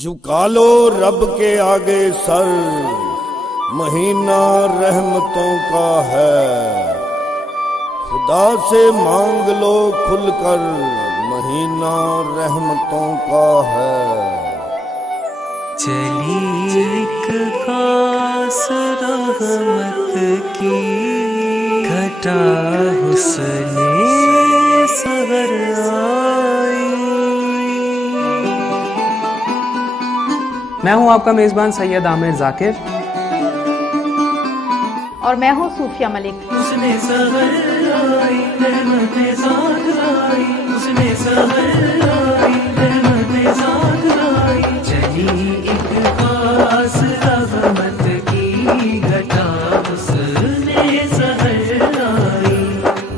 جھکا لو رب کے آگے سر، مہینہ رحمتوں کا ہے، خدا سے مانگ لو کھل کر، مہینہ رحمتوں کا ہے۔ چلی ایک خاص رحمت کی گھٹا حسن سحر آئی۔ میں ہوں آپ کا میزبان سید عامر ذاکر، اور میں ہوں صوفیہ ملک۔ اس نے سحر آئی رحمت ذات لائی، اس نے سحر آئی رحمت ذات لائی، چلی ایک خاص رحمت کی گھٹا حسن سحر آئی۔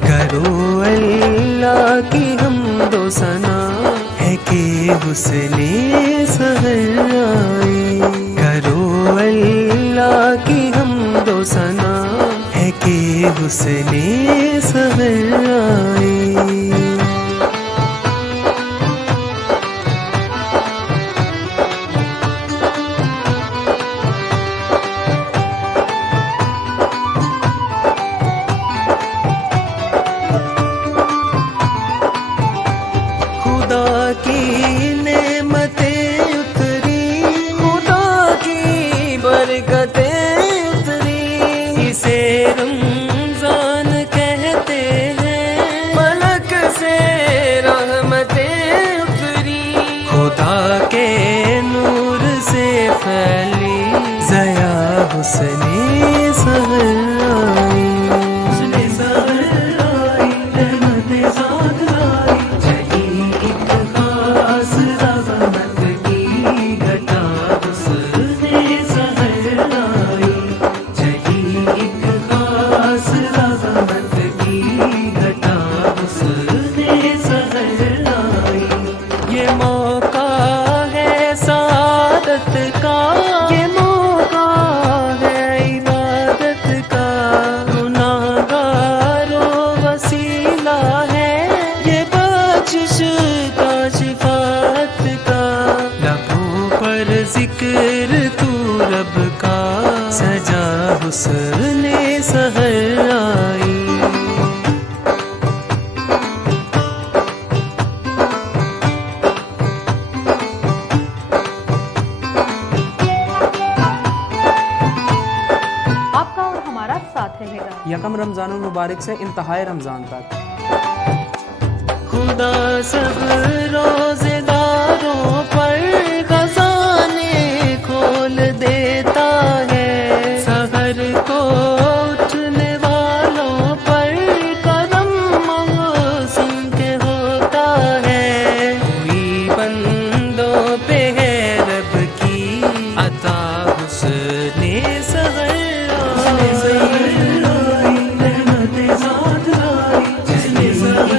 کرو اللہ کی حمد و ثنا ہے کہ حسن سحر آئی، کرو اللہ کی حمد و ثنا ہے کہ حسن سحر آئی۔ خدا کی نعمتیں اتری، خدا کی برکتیں اتری، اسے رمضان کہتے ہیں، ملک سے رحمتیں اتری، خدا کے نور سے پھیلی ضیا حسن سحر آئی، حسن سحر آئی رحمت ذات لائی، چلی ایک خاص رحمت کی گھٹا حسن سحر آئی، چلی ایک خاص رحمت کی گھٹا حسن سحر آئی۔ یہ موقع ہے سعادت کا، یہ موقع ہے عبادت کا، گناہگاروں وسیلہ ہے یہ بخشش کا، شفاعت کا، لبوں پر ذکر تو رب کا، سجا حسن سحر آئی۔ آپ کا اور ہمارا ساتھ رہے گا۔ یکم رمضان المبارک سے انتہائے رمضان تک۔ خدا سب روزے داروں پر خزانے کھول دیتا ہے، سحر کو اٹھنے والوں پر کرم موسم کے ہوتا ہے، کوئی بندوں پہ ہے رب کی عطا حسن سحر آئی، رحمت ذات لائی، چلی سحر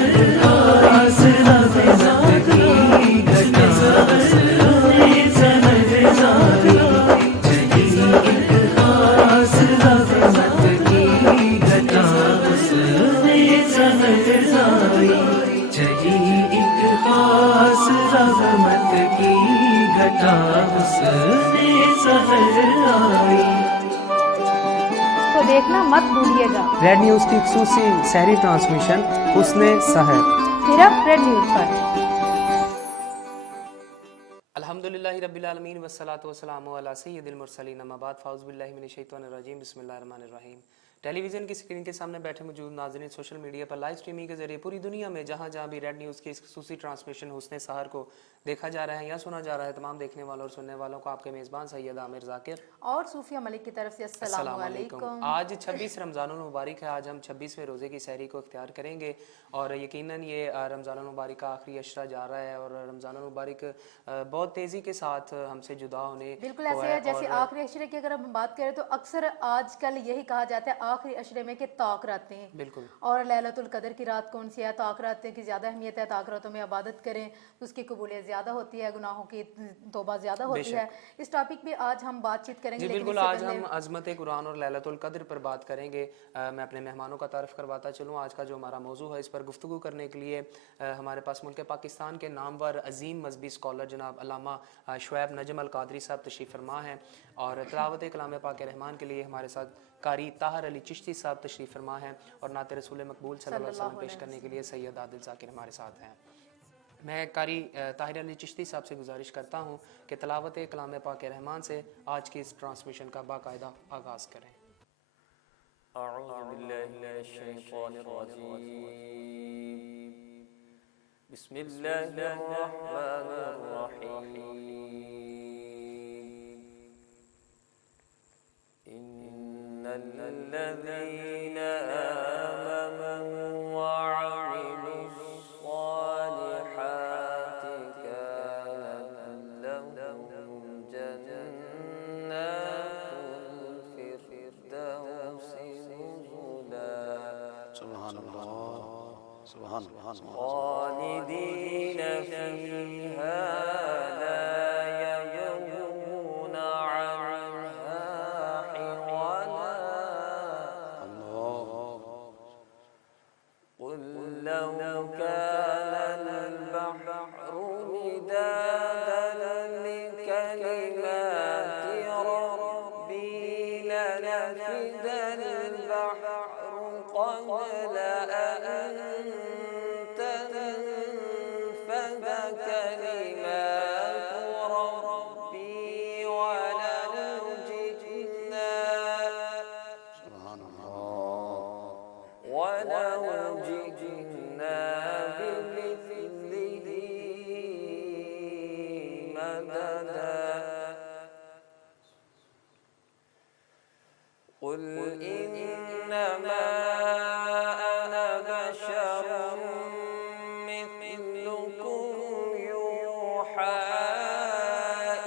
تو دیکھنا مت بھولیے گا، ریڈ نیوز کی خصوصی سحری ٹرانسمیشن حسن سحر، صرف ریڈ نیوز پر۔ الحمدللہ رب العالمین والصلاة والسلام علی سید المرسلین، اما بعد، فاعوذ باللہ من الشیطان الرجیم، بسم اللہ الرحمن الرحیم۔ ٹیلی ویژن کی اسکرین کے سامنے بیٹھے موجود ناظرین، سوشل میڈیا پر لائیو اسٹریمنگ کے ذریعے پوری دنیا میں جہاں جہاں بھی ریڈ نیوز کی اس خصوصی ٹرانسمیشن حسن سحر کو دیکھا جا رہا ہے یا سنا جا رہا ہے، تمام دیکھنے والوں اور سننے والوں کو آپ کے میزبان سید عامر ذاکر اور صوفیہ ملک کی طرف سے السلام علیکم۔ آج 26 رمضان المبارک ہے، آج ہم 26ویں روزے کی سحری کو اختیار کریں گے، اور یقیناً یہ رمضان المبارک کا آخری عشرہ جا رہا ہے، اور رمضان المبارک بہت تیزی کے ساتھ ہم سے جدا ہونے بالکل ایسے ہے جیسے آخری عشرے کی اگر ہم بات کریں تو اکثر آج کل یہی کہا جاتا ہے आखिरी अशरे में कि ताक रातें हैं। बिल्कुल। और लैलतुल कदर की रात कौन सी है? ताक रातें की ज़्यादा अहमियत है। ताक रातों में इबादत करें तो उसकी कबूलियत ज़्यादा होती है, गुनाहों की तौबा ज़्यादा होती है। इस टॉपिक पे आज हम बातचीत करेंगे। जी बिल्कुल, आज हम अज़मत कुरान और लैलतुल कद्र पर बात करेंगे। मैं अपने मेहमानों का तारफ़ करवाता चलूँ। आज का जो हमारा मौजू है, इस पर गुफ्तगू करने के लिए हमारे पास मुल्क पाकिस्तान के नामवर अजीम मजहबी स्कॉलर जनाब अल्लामा शुएब नजम अल कादरी साहब तशरीफ़ फरमा हैं, और तिलावत कलाम पाक रहमान के लिए हमारे साथ कारी ताहर अली चिश्ती साहब तशरीफ़ फरमा हैं, और नात रसूल मकबूल सल्लल्लाहु अलैहि वसल्लम पेश करने के लिए सैयद आदिल ज़ाकिर हमारे साथ हैं। मैं कारी ताहिर अली चिश्ती साहब से गुजारिश करता हूँ कि तिलावत कलाम पाक रहमान से आज की इस ट्रांसमिशन का बाकायदा आगाज़ करें। خالدين فيها لا يبغون عنها حولا قل لو كان البحر مدادا لكلمات ربي لنفد البحر قبل أن تنفد كلمات ربي ولو جئنا بمثله مددا قل إنما أنا بشر مثلكم يوحى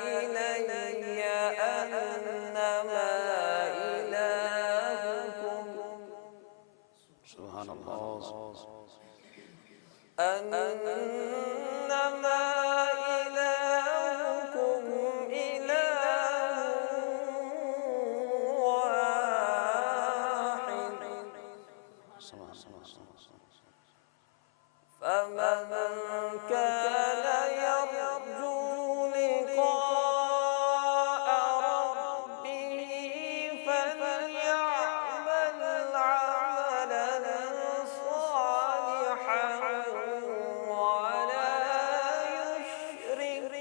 إلي أنما إلهكم أنما إلهكم إله واحد فمن كان يرجو لقاء ربه فليعمل عملا صالحا ولا يشرك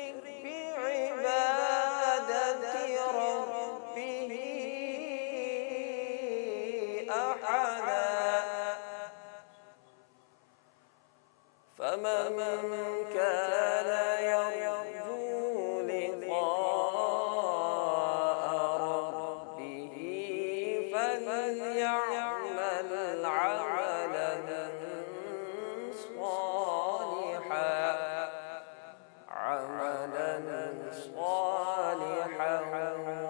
بعبادة ربه أحدا فمن كان يرجو لقاء ربه فليعمل عملا صالحا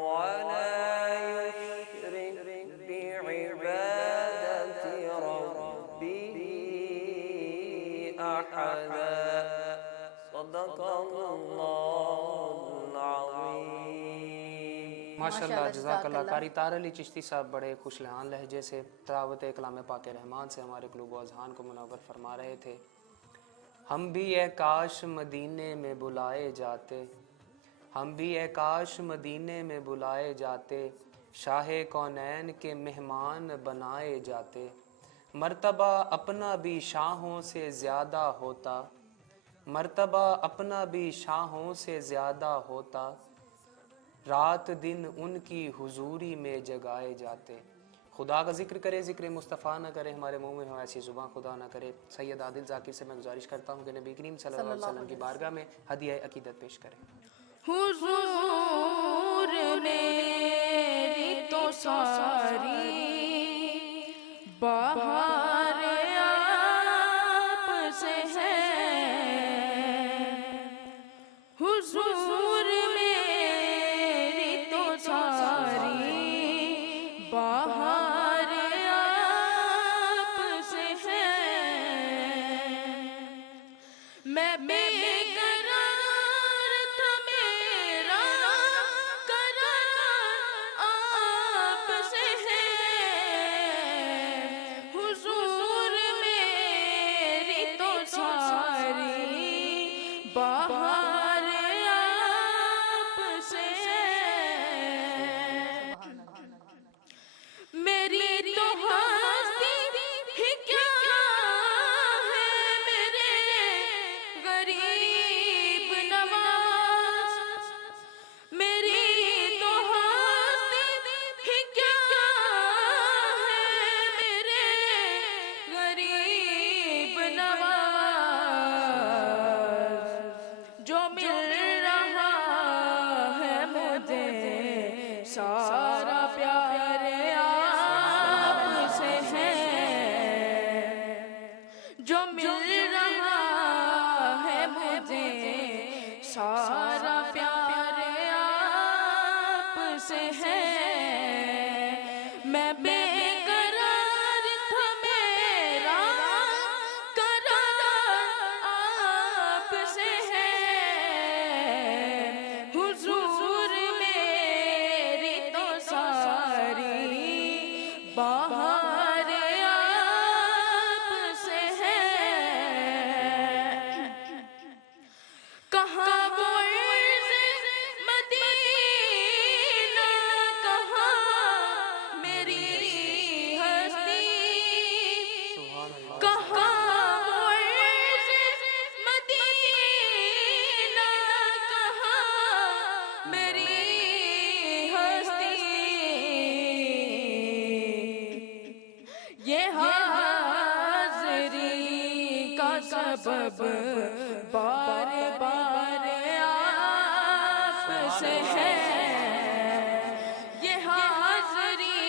ولا يشرك بعبادة ربه أحدا صدق الله العظيم माशाल्लाह जज़ाकल्लाह। कारी तार अली चिश्ती साहब बड़े खुशलहान लहजे से तिलावत कलाम पाक रहमान से हमारे क़ुलूब व अज़हान को मुनव्वर फरमा रहे थे। हम भी ए काश मदीने में बुलाए जाते, हम भी ए काश मदीने में बुलाए जाते, शाहे कौनैन के मेहमान बनाए जाते, मर्तबा अपना भी शाहों से ज़्यादा होता, मर्तबा अपना भी शाहों से ज़्यादा होता, रात दिन उनकी हुजूरी में जगाए जाते। खुदा का जिक्र करे, जिक्र मुस्तफ़ा न करे, हमारे मुंह में हो ऐसी ज़ुबान खुदा न करे। सैयद आदिल ज़ाकिर से मैं गुजारिश करता हूँ कि नबी करीम सल्लल्लाहु अलैहि वसल्लम की बारगाह में हदिया अकीदत पेश करें। हुजूर मेरी तो सारी बाहर आपसे है, हुजूर मेरी तो सारी बाहर बाहर आप से है, कहाँ वो मदीना, कहाँ मेरी हस्ती, कहाँ वो मदीना, कहाँ मेरी हस्ती। ये हाज़री का सबब बार बार आप से है, ये हाज़री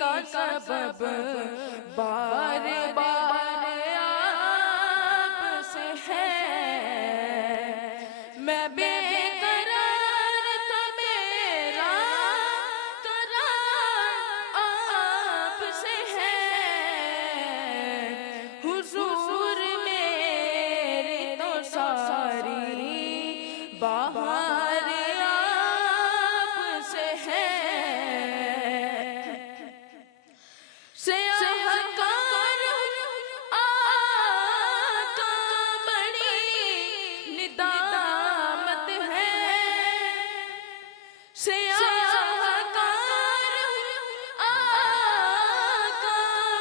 का सबब बार बार आप से है। मैं बेकरार था, मेरा करार आप से है, हुजूर मेरे तो सारी बाहर आप से है। सयाहकार आका बड़ी निदामत है, सयाहकार आका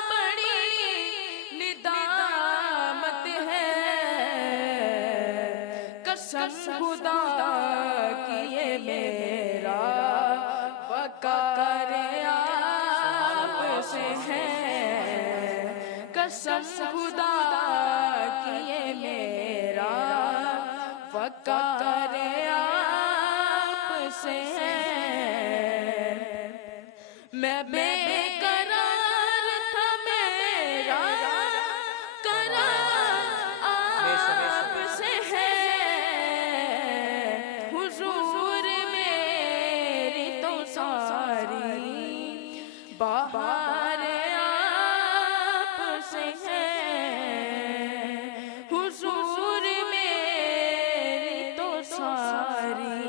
बड़ी निदामत है। कसम खुदा की ये मेरा वकार आप से है, कसम खुदा की ये मेरा वकार आप से है। मैं बेकरार था, मेरा करार आप से है, हुजूर मेरी तो सारी बाहर आप से है, हुजूर मेरी तो सारी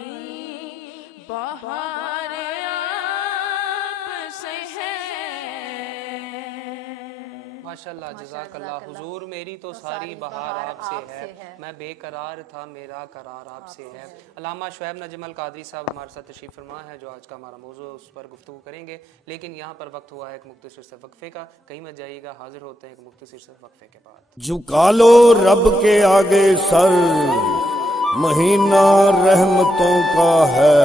बाहर आप से है। माशाल्लाह, जज़ाकल्लाह। हुजूर मेरी तो सारी बहार आपसे है, मैं बेकरार था, मेरा करार आपसे है। अल्लामा शुएब नजम अल कादरी साहब हमारे साथ तशरीफ़ फरमा है, जो आज का हमारा मौजू उस पर गुफ्तगू करेंगे। लेकिन यहाँ पर वक्त हुआ है एक मुख्तसर से वक्फे का, कहीं मत जाइएगा, हाजिर होते हैं एक मुख्तसर से वक्फे के बाद। झुका लो रब के आगे सर, महीना रहमतों का है,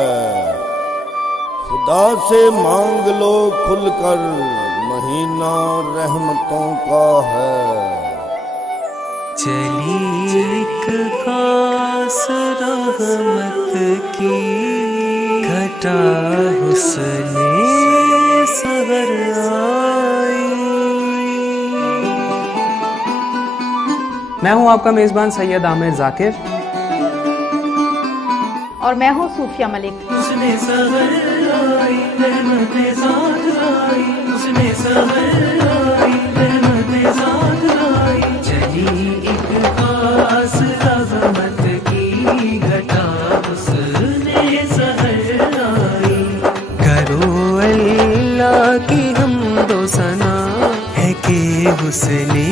खुदा से मांग लो खुलकर, महीना रहमतों का है। चली एक खास रहमत की घटा, हुस्ने सहर आई। मैं हूँ आपका मेज़बान सैयद आमिर ज़ाकिर, और मैं हूँ सूफिया मलिक। उसने सहर आई, रहमतें साथ आई, उसने सहर आई, रहमतें साथ आई। चली एक खास रहमत की घटा, उसने सहर आई। करो अल्लाह की हमदो सना, है कि उसने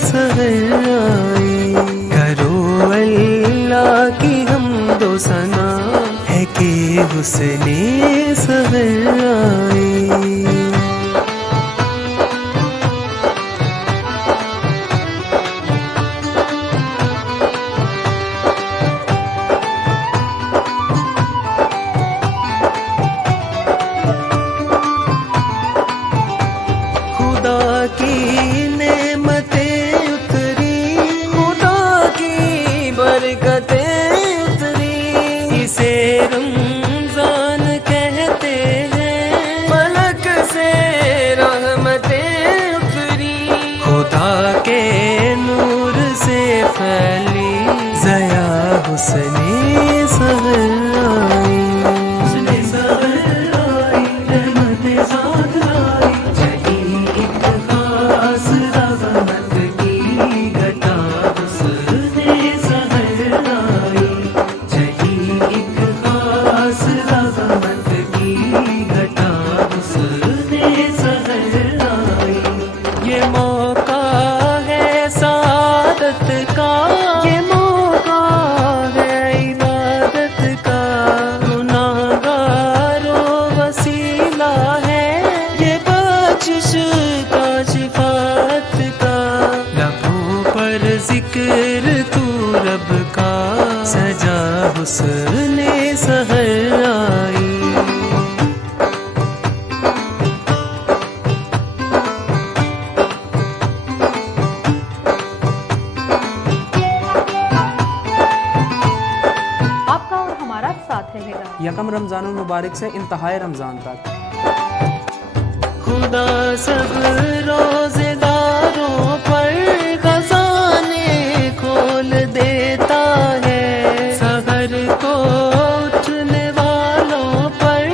सहर आई। करो अल्लाह की हमदो सना, है कि उसने सहर आई। खुदा की नेमतें उतरी, खुदा की बरकतें उतरी, इसे रमजान कहते हैं। یکم رمضان المبارک سے انتہائے رمضان تک خدا سب روزے داروں پر خزانے کھول دیتا ہے سحر کو اٹھنے والوں پر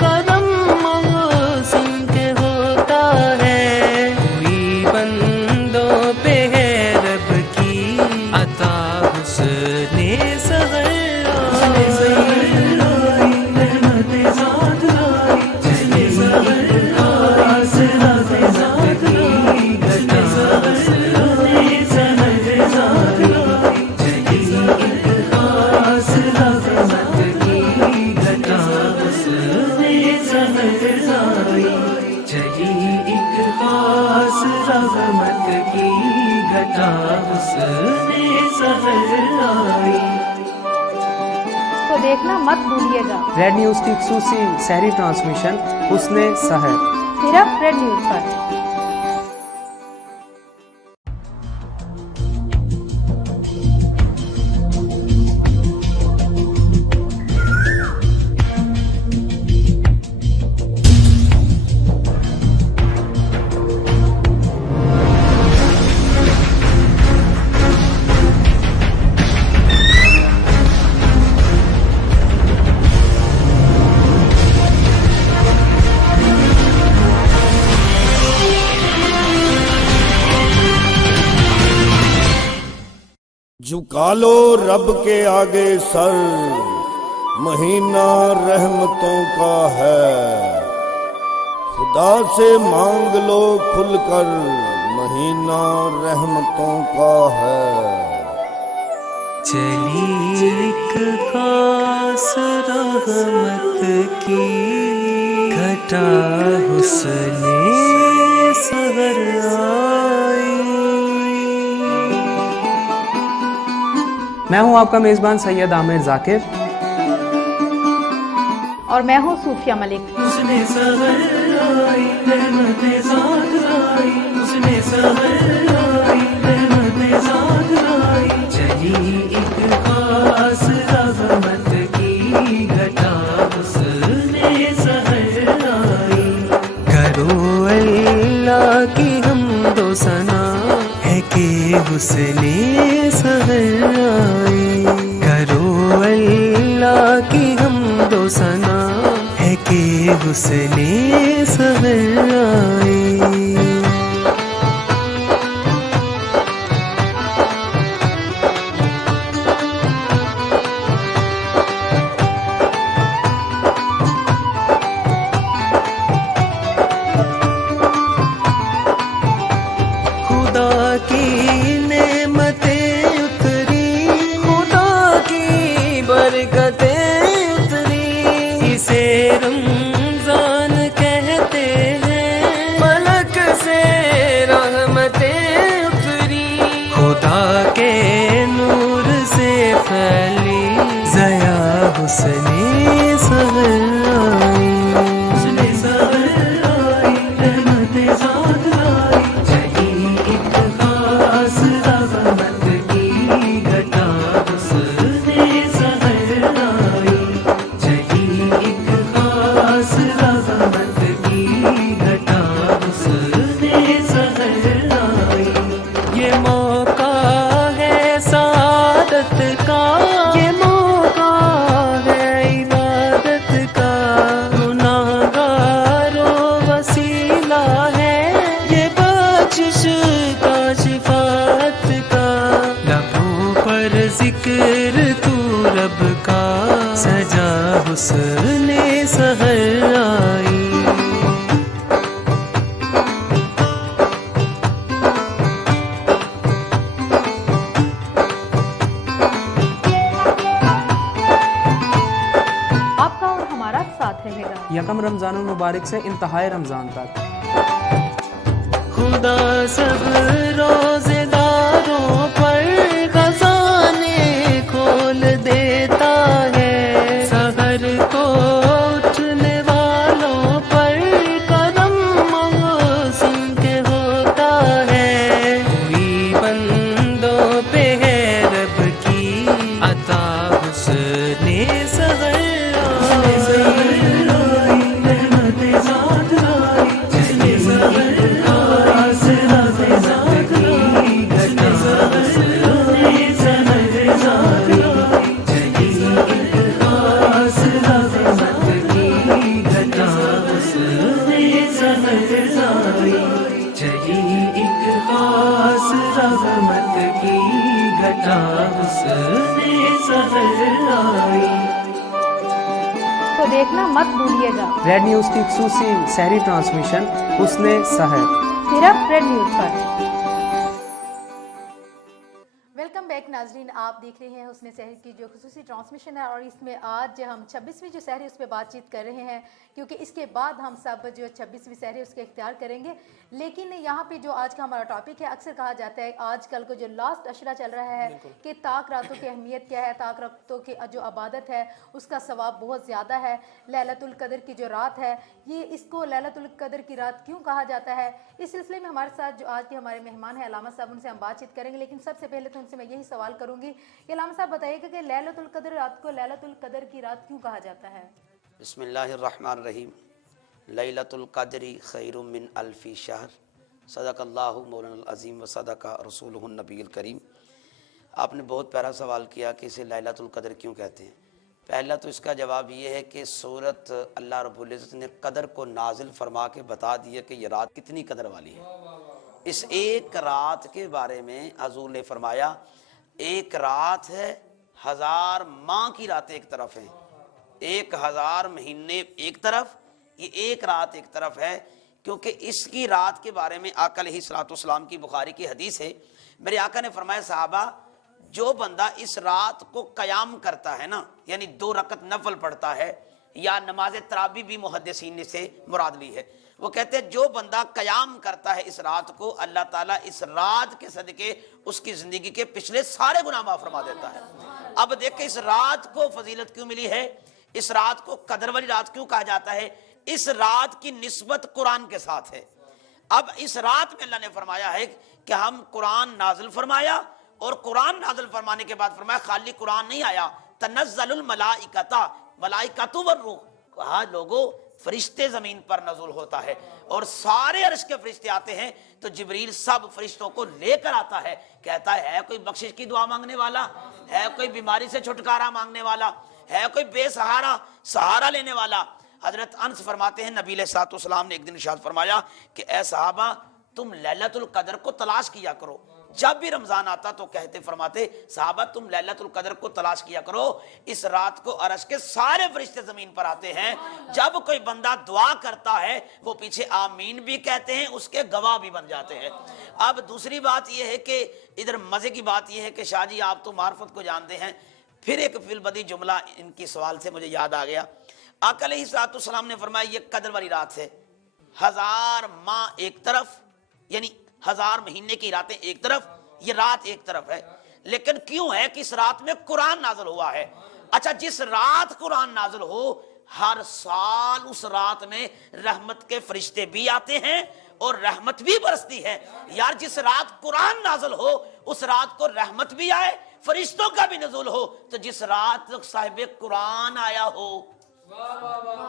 کرم محسن کے ہوتا ہے کوئی بندوں پہ ہے رب کی عطا حسن سحر تو دیکھنا مت بھولیے گا ریڈ نیوز کی خصوصی سحری ٹرانسمیشن حسن سحر صرف ریڈ نیوز پر. جھکا لو رب کے آگے سر مہینہ رحمتوں کا ہے خدا سے مانگ لو کھل کر مہینہ رحمتوں کا ہے چلی ایک خاص رحمت کی گھٹا حسن سحر آئی. میں ہوں آپ کا میزبان سید عامر ذاکر اور میں ہوں صوفیہ ملک. اس نے سحر آئی رحمت ذات آئی اس نے سحر آئی رحمت ذات آئی چلی ایک خاص رحمت کی گھٹا حسن سحر آئی. کرو اللہ کی حمد و ثنا ہے کہ حسن سحر آئی. کرو اللہ کی حمد و ثنا ہے کہ حسن سحر آئی. خدا کی نعمتیں اتری خدا کی برکتیں اتری اسے رمضان کہتے ہیں ملک سے رحمتیں اتری خدا کے نور سے پھیلی ضیا حسن سحر آئی. حسن سحر آئی رحمت ذات آئی چلی ایک خاص رحمت کی گھٹا حسن سحر آئی. چلی ایک خاص رحمت کی گھٹا حسن سحر آئی. یہ موقع ہے سعادت کا یہ موقع ہے عبادت کا گناہگاروں وسیلہ ہے یہ بخشش کا شفاعت کا لبوں پر ذکر تو رب کا سجا حسن سحر آئی. آپ کا اور ہمارا ساتھ رہے گا. یکم رمضان المبارک سے انتہائے رمضان تک خدا سب روزے داروں پر خزانے کھول دیتا ہے سحر کو اٹھنے والوں پر کرم محسن کے ہوتا ہے کوئی بندوں پہ ہے رب کی عطا حسن سحر آئی. आई, चली एक खास रहमत की घटा उसने सहर आई। तो देखना मत भूलिएगा रेड न्यूज़ की खूसी शहरी ट्रांसमिशन हुस्ने सहर सिर्फ रेड न्यूज़ पर। वेलकम बैक नाजरीन, आप देख रहे हैं उसने शहर की जो खुसूसी ट्रांसमिशन है और इसमें आज हम 26वीं जो शहर है उस पर बातचीत कर रहे हैं, क्योंकि इसके बाद हम सब जो 26वीं शहर है उसके इख्तियार करेंगे। लेकिन यहाँ पे जो आज का हमारा टॉपिक है, अक्सर कहा जाता है आजकल को जो लास्ट अशरा चल रहा है कि ताक रातों की अहमियत क्या है, ताक रातों की जो इबादत है उसका सवाब बहुत ज़्यादा है। लैलतुल कदर की जो रात है, ये इसको लैलतुल कदर की रात क्यों कहा जाता है, इस सिलसिले में हमारे साथ जो आज के हमारे मेहमान हैं अलामा साहब, उनसे हम बातचीत करेंगे। लेकिन सबसे पहले तो उनसे मैं यही सवाल करूंगी कि अलामा साहब बताइएगा कि लैलतुल कदर रात को लैलतुल कदर की रात क्यों कहा जाता है? बिस्मिल्लाहिर्रहमानिर्रहीम। लैलतुल क़द्री खैरुम मिन अल्फी शहर, सदक़ल्लाहु मौलाना अज़ीम व सदक़ा रसूलुहुन नबील करीम। आपने बहुत प्यारा सवाल किया कि इसे लैलतुल कदर क्यों कहते हैं। पहला तो इसका जवाब ये है कि सूरत अल्लाह रब्बुल इज़्ज़त ने कदर को नाजिल फरमा के बता दिया कि ये रात कितनी कदर वाली है। इस एक रात के बारे में हजूर ने फरमाया, एक रात है, 1000 माह की रातें एक तरफ हैं, 1000 महीने एक तरफ, ये एक रात एक तरफ है। क्योंकि इसकी रात के बारे में आका अलैहिस्सलाम की बुखारी की हदीस है, मेरे आका ने फरमाया, साहबा जो बंदा इस रात को कयाम करता है ना, यानी 2 रकत नफल पढ़ता है, या नमाज तरावी भी मुहद्दिसीन ने से मुराद ली है, वो कहते हैं जो बंदा कयाम करता है इस रात को, अल्लाह ताला इस रात के सदके उसकी जिंदगी के पिछले सारे गुनाह माफ फरमा देता है। अब देखें इस रात को फजीलत क्यों मिली है, इस रात को कदर वाली रात क्यों कहा जाता है। इस रात की निस्बत कुरान के साथ है। अब इस रात में अल्लाह ने फरमाया है कि हम कुरान नाजिल फरमाया, और कुरान नाजिल फरमाने के बाद फरमाया खाली कुरान नहीं आया, तनज़्ज़लुल मलाइकता मलाइकतु वर्रूह, कहा लोगों फरिश्ते जमीन पर नज़ुल होता है और सारे अर्श के फरिश्ते आते हैं। तो जिब्रील सब फरिश्तों को लेकर आता है, कहता है कोई बख्शिश की दुआ मांगने वाला है, कोई बीमारी से छुटकारा मांगने वाला है, कोई बेसहारा सहारा लेने वाला। हजरत अनस फरमाते हैं नबी अलैहिस्सलाम ने एक दिन इरशाद फरमाया कि ए सहाबा तुम लैलतुल कदर को तलाश किया करो। जब भी रमजान आता तो कहते फरमाते सहाबा तुम लैलतुल कदर को तलाश किया करो, इस रात को अरश के सारे फरिश्ते जमीन पर आते हैं। जब कोई बंदा दुआ करता है वो पीछे आमीन भी कहते हैं, उसके गवाह भी बन जाते हैं। अब दूसरी बात यह है कि इधर मजे की बात यह है कि शाह जी आप तो मार्फत को जानते हैं। फिर एक फिलबदी जुमला इनकी सवाल से मुझे याद आ गया। आका अलैहिस्सलाम ने फरमाया ये कदर वाली रात है, 1000 माह एक तरफ, यानी 1000 महीने की रातें एक तरफ, ये रात एक तरफ है। लेकिन क्यों है कि इस रात में कुरान नाज़िल हुआ है। अच्छा, जिस रात कुरान नाज़िल हो हर साल उस रात में रहमत के फरिश्ते भी आते हैं और रहमत भी बरसती है। यार जिस रात कुरान नाज़िल हो उस रात को रहमत भी आए, फरिश्तों का भी नज़ुल हो, तो जिस रात साहिब कुरान आया हो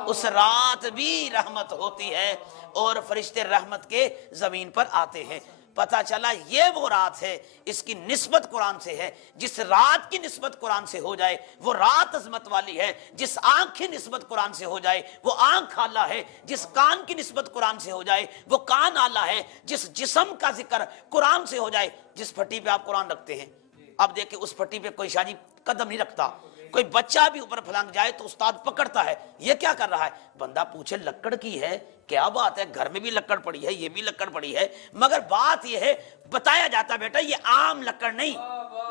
उस रात भी रहमत होती है और फरिश्ते रहमत के जमीन पर आते हैं। पता चला ये वो रात है, इसकी निस्बत कुरान से है। जिस रात की निस्बत कुरान से हो जाए वो रात अजमत वाली है। जिस आंख की निस्बत कुरान से हो जाए वो आंख आला है। जिस कान की निस्बत कुरान से हो जाए वो कान आला है। जिस जिस्म का जिक्र कुरान से हो जाए, जिस फट्टी पे आप कुरान रखते हैं, अब देखिए उस फट्टी पे कोई शाजी कदम नहीं रखता, कोई बच्चा भी ऊपर फलांग जाए तो उस्ताद पकड़ता है, ये क्या कर रहा है। बंदा पूछे लकड़ की है, क्या बात है, घर में भी लकड़ पड़ी है, ये भी लकड़ पड़ी है, मगर बात ये है बताया जाता है बेटा ये आम लकड़ नहीं,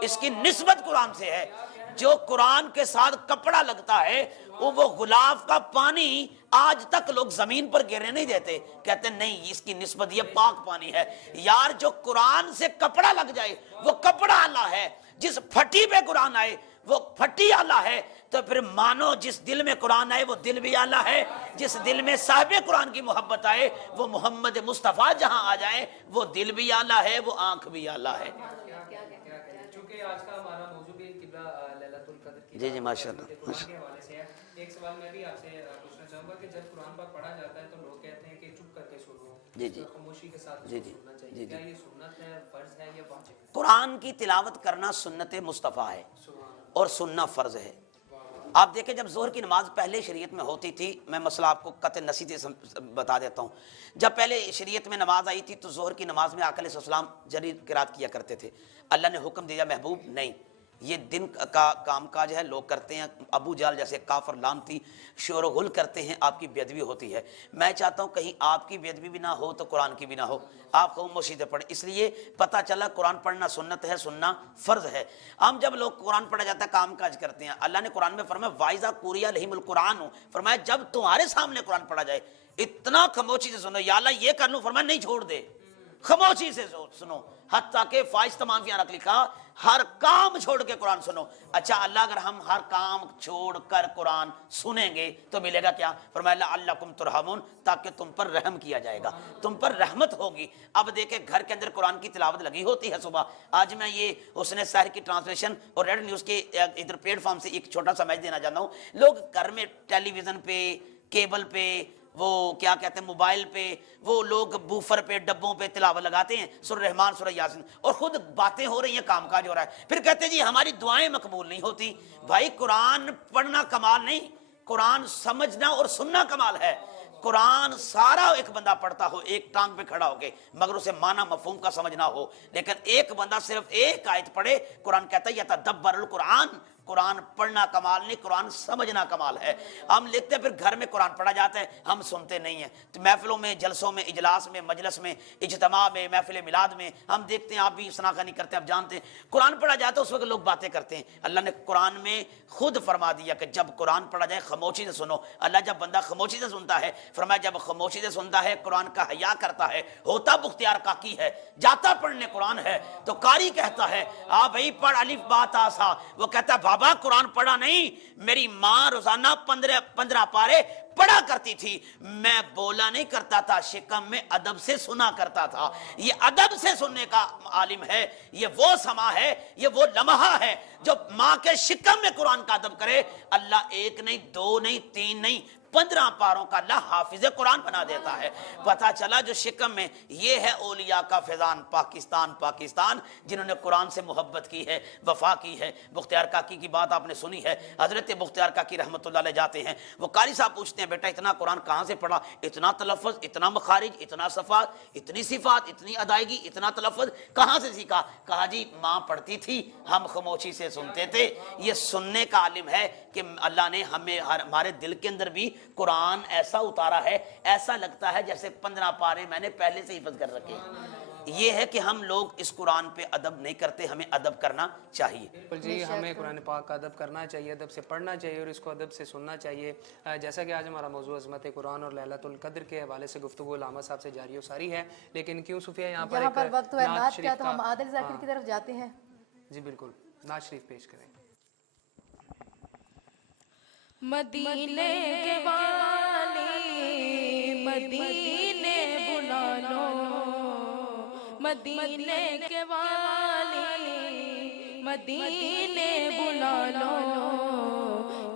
इसकी निस्बत कुरान से है। जो कुरान के साथ कपड़ा लगता है वो गुलाब का पानी आज तक लोग जमीन पर गिरने नहीं देते, कहते नहीं इसकी निस्बत ये पाक पानी है। यार जो कुरान से कपड़ा लग जाए वो कपड़ा आला है, जिस फटी पे कुरान आए वो फटी आला है। तो फिर मानो जिस दिल में कुरान आए वो दिल भी आला है, जिस दिल में साहिब कुरान की मोहब्बत आए वो मोहम्मद मुस्तफ़ा जहां आ जाए वो दिल भी आला है, वो आंख भी आला है। चूंकि आज का हमारा मौजू भी किबला लैलतुल कद्र की जी जी माशाल्लाह। के हवाले से है। एक सवाल मैं भी आपसे पूछना चाहूंगा कि जब कुरान पर पढ़ा जाता है तो लोग कहते हैं कि चुप करके सुनो, जी जी खामोशी के साथ जी जी सुनना चाहिए, क्या ये सुन्नत है, फर्ज है या वाजिब? कुरान की तिलावत करना सुन्नत मुस्तफ़ा है और सुनना फर्ज है। آپ دیکھیں جب ظہر کی نماز پہلے شریعت میں ہوتی تھی، میں مسئلہ آپ کو قطع نصیحت سے بتا دیتا ہوں، جب پہلے شریعت میں نماز آئی تھی تو ظہر کی نماز میں آقا علیہ السلام جری قرات کیا کرتے تھے. اللہ نے حکم دیا محبوب نہیں، یہ دن کا کام کاج ہے، لوگ کرتے ہیں، ابو جہل جیسے کافر لعنتی شور و غل کرتے ہیں، آپ کی بے ادبی ہوتی ہے. میں چاہتا ہوں کہیں آپ کی بے ادبی بھی نہ ہو تو قرآن کی بھی نہ ہو، آپ خاموشی سے پڑھیں. اس لیے پتہ چلا قرآن پڑھنا سنت ہے، سننا فرض ہے. ہم جب لوگ قرآن پڑھا جاتا ہے کام کاج کرتے ہیں. اللہ نے قرآن میں فرمایا وائزا قُرِئَ عَلَیہِمُ القرآن، فرمایا جب تمہارے سامنے قرآن پڑھا جائے اتنا خاموشی سے سنو. یا اللہ یہ کر لوں، فرمایا نہیں، چھوڑ دے، خاموشی سے سنو. حتیٰ کہ فائز تمام کی رکھ لکھا ہر کام چھوڑ کے قرآن سنو. اچھا اللہ اگر ہم ہر کام چھوڑ کر قرآن سنیں گے تو ملے گا کیا؟ فرمایا لعلکم ترحمون، تاکہ تم پر رحم کیا جائے گا، تم پر رحمت ہوگی. اب دیکھیں گھر کے اندر قرآن کی تلاوت لگی ہوتی ہے صبح. آج میں یہ حسن سحر کی ٹرانسلیشن اور ریڈ نیوز کے ادھر پلیٹ فارم سے ایک چھوٹا سا میسج دینا چاہتا ہوں. لوگ گھر میں ٹیلی ویژن پہ، کیبل پہ، وہ کیا کہتے ہیں موبائل پہ، وہ لوگ بوفر پہ، ڈبوں پہ تلاوت لگاتے ہیں سورہ رحمان، سورہ یاسین، اور خود باتیں ہو رہی ہیں، کام کاج ہو رہا ہے. پھر کہتے ہیں جی ہماری دعائیں مقبول نہیں ہوتی. بھائی قرآن پڑھنا کمال نہیں، قرآن سمجھنا اور سننا کمال ہے. قرآن سارا ایک بندہ پڑھتا ہو ایک ٹانگ پہ کھڑا ہو کے، مگر اسے معنی مفہوم کا سمجھنا ہو. لیکن ایک بندہ صرف ایک آیت پڑھے، قرآن کہتا ہے یتدبر القرآن، قرآن پڑھنا کمال نہیں، قرآن سمجھنا کمال ہے. ہم لکھتے ہیں پھر گھر میں قرآن پڑھا جاتا ہے، ہم سنتے نہیں ہیں. تو محفلوں میں، جلسوں میں، اجلاس میں، مجلس میں، اجتماع میں، محفل میلاد میں ہم دیکھتے ہیں، آپ بھی شناخت نہیں کرتے، آپ جانتے ہیں قرآن پڑھا جاتا ہے اس وقت لوگ باتیں کرتے ہیں. اللہ نے قرآن میں خود فرما دیا کہ جب قرآن پڑھا جائے خاموشی سے سنو. اللہ جب بندہ خاموشی سے سنتا ہے، فرمایا جب خاموشی سے سنتا ہے، قرآن کا حیا کرتا ہے، ہوتا بختیار کاکی ہے، جاتا پڑھنے قرآن ہے، تو قاری کہتا ہے آ بھائی پڑھ الف با تا سا. وہ کہتا ہے بابا قرآن پڑھا نہیں، میری ماں روزانہ 15 پارے پڑھا کرتی تھی، میں بولا نہیں کرتا تھا، شکم میں ادب سے سنا کرتا تھا. یہ ادب سے سننے کا عالم ہے، یہ وہ سما ہے، یہ وہ لمحہ ہے جو ماں کے شکم میں قرآن کا ادب کرے. اللہ ایک نہیں، دو نہیں، تین نہیں، 15 پاروں کا اللہ حافظ قرآن بنا دیتا ہے. پتہ چلا جو شکم میں، یہ ہے اولیاء کا فیضان. پاکستان جنہوں نے قرآن سے محبت کی ہے، وفا کی ہے. بختیار کاکی کی بات آپ نے سنی ہے، حضرت بختیار کاکی رحمۃ اللہ علیہ جاتے ہیں، وہ قاری صاحب پوچھتے ہیں بیٹا اتنا قرآن کہاں سے پڑھا، اتنا تلفظ، اتنا مخارج، اتنا صفات، اتنی صفات، اتنی ادائیگی، اتنا تلفظ کہاں سے سیکھا؟ کہا جی ماں پڑھتی تھی، ہم خاموشی سے سنتے تھے. یہ سننے کا عالم ہے کہ اللہ نے ہمیں ہمارے دل کے اندر بھی قرآن ایسا اتارا ہے، ایسا لگتا ہے جیسے 15 پارے میں نے پہلے سے حفظ کر رکھے. یہ ہے کہ ہم لوگ اس قرآن پہ ادب نہیں کرتے، ہمیں ادب کرنا چاہیے. جی ہمیں قرآن پاک کا ادب کرنا چاہیے، ادب سے پڑھنا چاہیے اور اس کو ادب سے سننا چاہیے. جیسا کہ آج ہمارا موضوع عظمت قرآن اور لیلۃ القدر کے حوالے سے گفتگو علامہ صاحب سے جاری و ساری ہے، لیکن کیوں صوفیہ یہاں پر وقت ہے نعت کا، تو ہم عادل ذاکر کی طرف جاتے ہیں. جی بالکل، نعت شریف پیش کریں. مدینے کے والی مدینے بلا لو، مدینے کے والی مدینے بلا لو،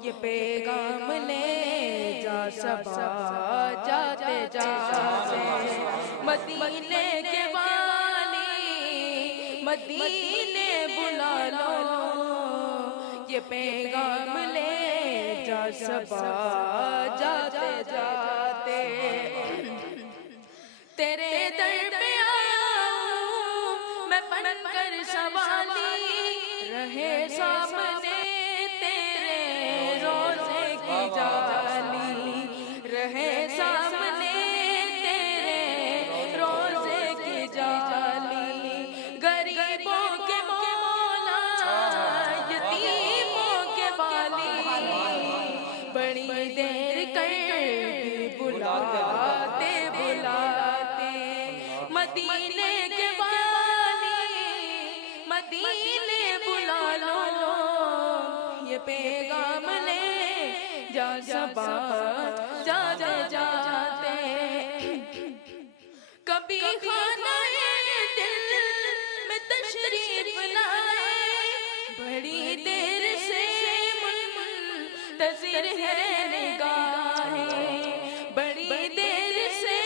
یہ پیغام لے جا صبا جاتے جاتے. مدینے کے والی مدینے بلا لو، یہ پیغام لے جا صبا جاتے جاتے. تیرے در پہ آؤں میں بن کر سوالی، رہے سامنے تیرے روزے کی جالی، رہے سامنے تیرے روزے کی جالی. غریبوں کے مولا، یتیموں کے والی، بڑی دیر کر بلاتے بلاتے. مدینے کے والی مدینے بلا لو، یہ پیغام لے جا صبا جاتے جاتے. کبھی خانہ دل میں تشریف لائے، بڑی دیر سے منتظر ہے نگاہیں، بڑی دیر سے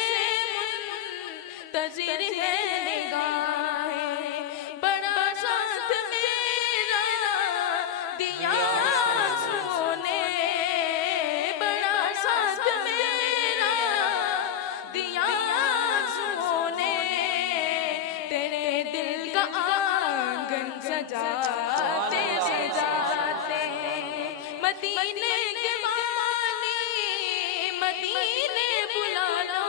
منتظر ہے نگاہیں. بڑا ساتھ میرا دیا سونے सजाते सजाते मदीने के वाली मदीने बुला लो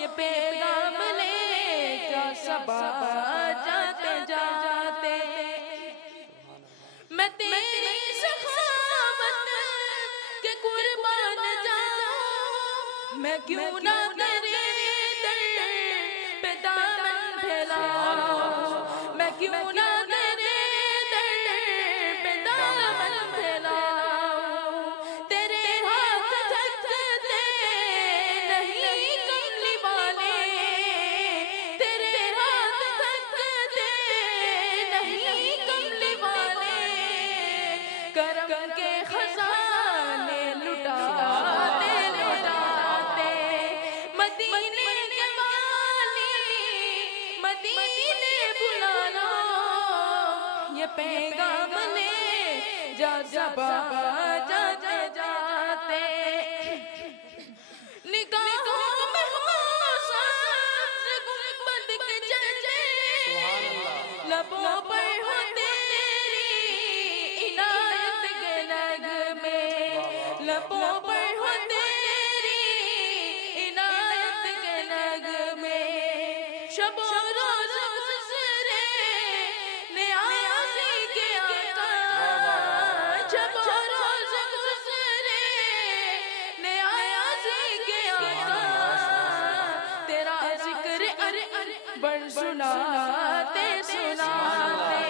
ये पैगाम ले जा सबा जाते जाते मैं तेरी सखावत के कुर्बान जाऊं मैं क्यों ना तेरे दर पे दामन फैलाऊं मैं क्यों ना तेरे दर पे दामन फैलाऊं तेरे हाथ थकते नहीं कमली वाले तेरे हाथ थकते नहीं कमली वाले करम के खजाने लुटाते लुटाते मदीने के वाली मदीने बुला लो ये पैगाम ले जा सबा जाते जाते निगाहों में हो सांस गुंबद के जलते लबों पर हो तेरी इनायत के नगमे लबों पर हो तेरी इनायत के नगमे शबो रोज गुजरे नियाज़ी के आका शबो रोज गुजरे नियाज़ी के आका तेरा जिक्र बड़ सुनाते सुनाते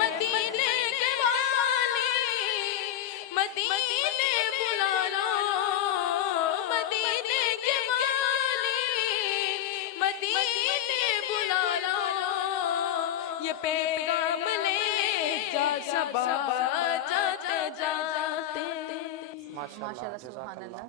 मदीने के वाली मदीने बुला लो मदीने के वाली मदीने बुला लो ये पैगाम ले जा सबा जाते जाते माशाल्लाह सुभान अल्लाह।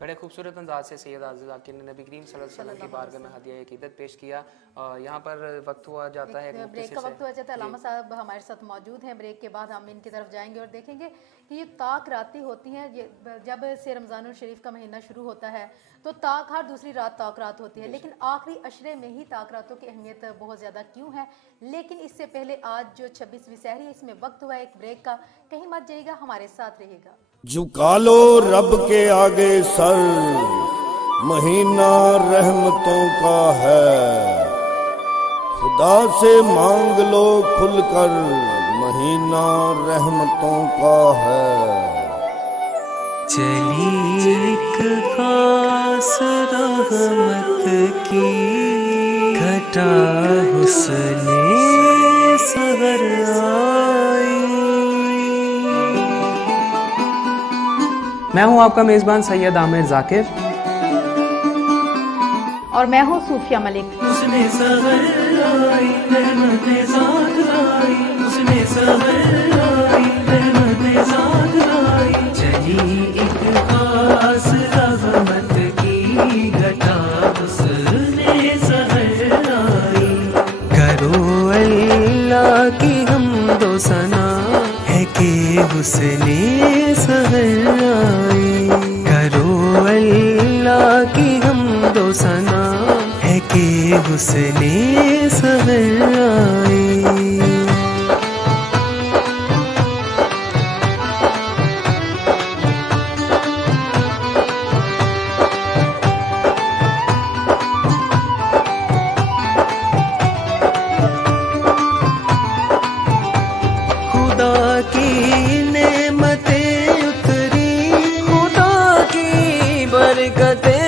बड़े खूबसूरत अंदाज से सैयद आज़िज़ आकिर ने नबी करीम सल्लल्लाहु अलैहि वसल्लम की बारगाह में हदिया अक़ीदत पेश किया। यहाँ पर वक्त हुआ जाता है, ब्रेक का वक्त हुआ जाता है। अल्लामा साहब हमारे साथ मौजूद हैं। ब्रेक के बाद हम इनकी तरफ जाएंगे और देखेंगे कि ये ताक रातें होती हैं। जब से रमज़ानुल शरीफ का महीना शुरू होता है तो ताक हर दूसरी रात ताक रात होती है, लेकिन आखिरी अशरे में ही ताक रातों की अहमियत बहुत ज़्यादा क्यों है। लेकिन इससे पहले आज जो 26वीं सहरी है, इसमें वक्त हुआ एक ब्रेक का। कहीं मत जाइएगा, हमारे साथ रहिएगा। झुका लो रब के आगे सर, महीना रहमतों का है। खुदा से मांग लो खुलकर, महीना रहमतों का है। चली एक खास रहमत की घटा हुस्ने सहर आई। मैं हूं आपका मेज़बान सैयद आमिर जाकिर और मैं हूँ सूफिया मलिक। उसने सहर आई, रहमतें साथ लाई, उसने सहर आई, रहमतें साथ लाई। चली एक खास रहमत की घटा उसने सहर आई। करो अल्लाह की हमदो सना है कि उसने सहर आई। करो अल्लाह की हमदो सना है कि उसने सहर आई। खुदा की नेमतें उतरी, खुदा की बरकतें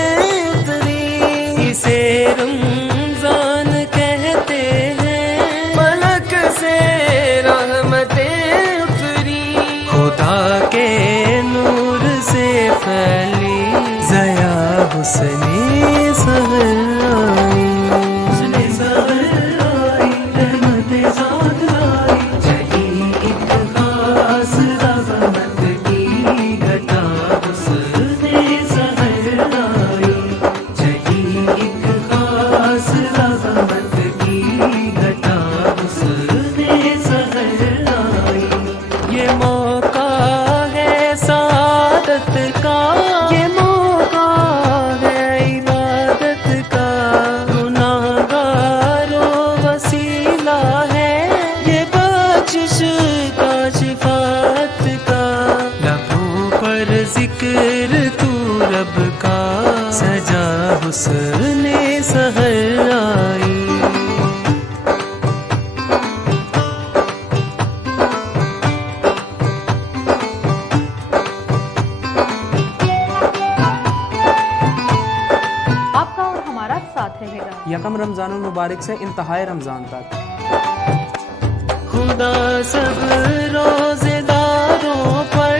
उतरी। इसे रमजान कहते हैं, حسن سحر آئی. آپ کا اور ہمارا ساتھ رہے گا. یکم رمضان المبارک سے انتہائی رمضان تک خدا سب روزے داروں پر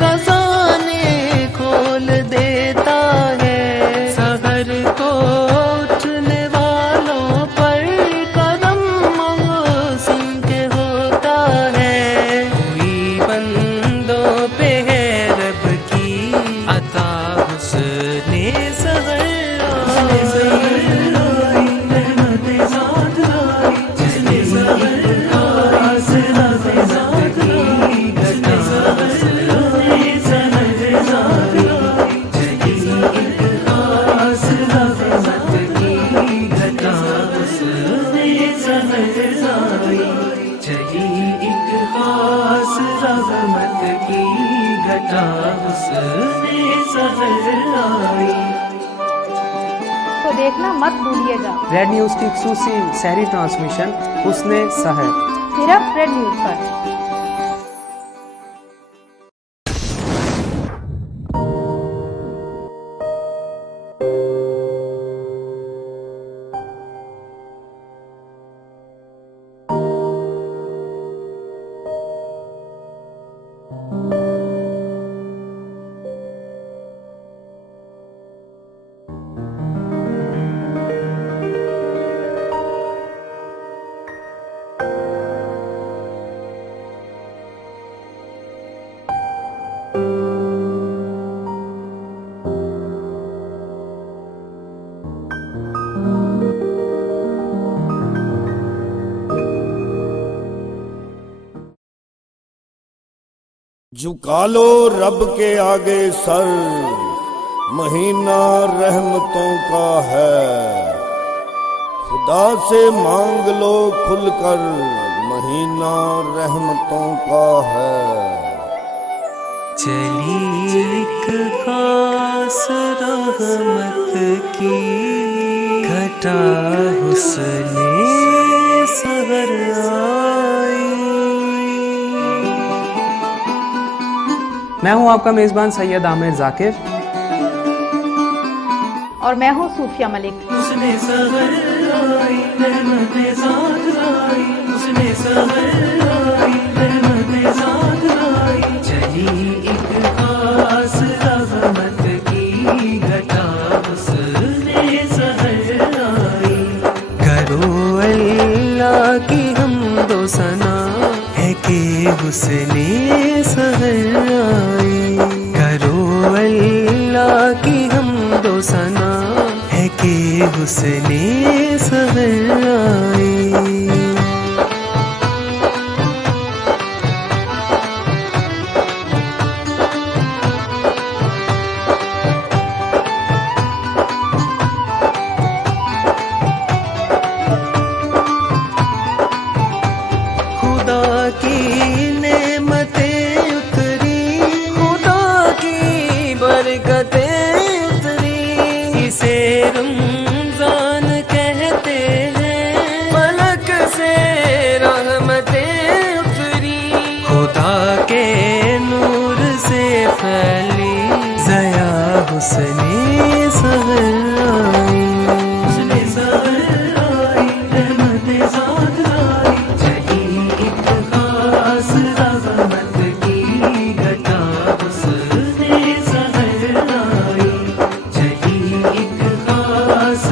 خزانے کھول دیتا ہے. سحر کو اٹھنے والوں پر کرم موسم کے ہوتا ہے. کوئی بندوں پہ ہے رب کی عطا حسن سحر تو دیکھنا مت بھولیے گا ریڈ نیوز کی خصوصی سحری ٹرانسمیشن حسن سحر صرف ریڈ نیوز پر. جھکا لو رب کے آگے سر، مہینہ رحمتوں کا ہے، خدا سے مانگ لو کھل کر، مہینہ رحمتوں کا ہے. چلی ایک خاص رحمت کی گھٹا حسن سحر آئی. میں ہوں آپ کا میزبان سید عامر ذاکر اور میں ہوں صوفیہ ملک. اس نے سحر آئی رحمت ذات لائی، اس نے سحر آئی رحمت ذات لائی. چلی ایک خاص رحمت کی گھٹا حسن سحر آئی. کرو اللہ کی حمد و ثنا ہے کہ حسن سحر آئی. کرو اللہ کی حمد و ثنا ہے کہ حسن سحر آئی. خدا کی نعمتیں اتری، خدا کی برکتیں اتری، اسے رمضان کہتے ہیں، ملک سے رحمتیں اتری. خدا کے نور سے پھیلی ضیا حسن سحر آئی. حسن سحر آئی رحمت ذات لائی. چلی ایک خاص رحمت کی گھٹا حسن سحر آئی. چلی ایک خاص